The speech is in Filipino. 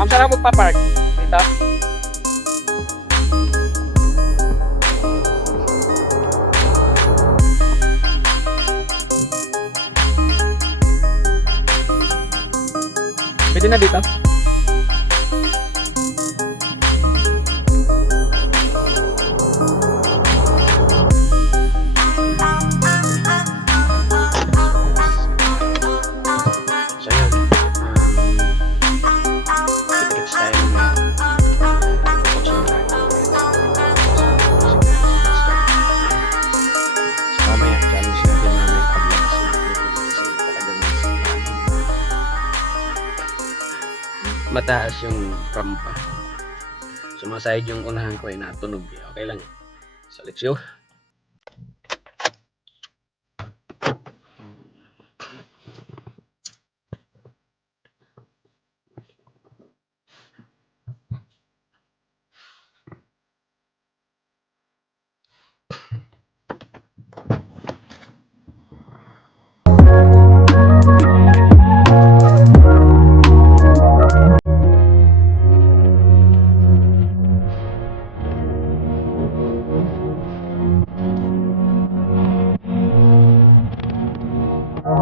Ma'am, saan ako magpa-park? Dito? Pwede na dito? So yun, kita-kits tayo ng Kotse ng so mamaya, challenge natin namin paglabas kasi talagang mataas yung rampa. Sumasayad yung unahan ko ay natunog. Okay lang. So let's go.